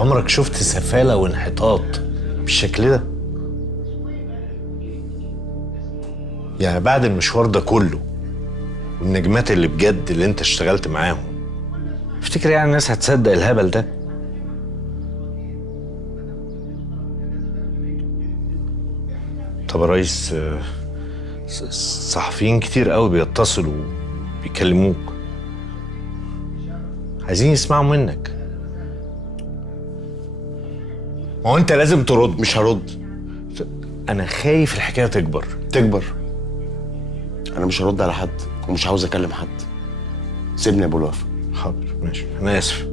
عمرك شفت سفالة وانحطاط بالشكل ده؟ يعني بعد المشوار ده كله والنجمات اللي بجد اللي انت اشتغلت معاهم، تفتكر يعني الناس هتصدق الهبل ده؟ طب يا ريس، صحفيين كتير قوي بيتصلوا وبيكلموك عايزين يسمعوا منك. ما هو انت لازم ترد. مش هرد. انا خايف الحكايه تكبر. انا مش هرد على حد ومش عاوز اكلم حد. سيبني يا ابو الوفا. حاضر ماشي، انا اسف.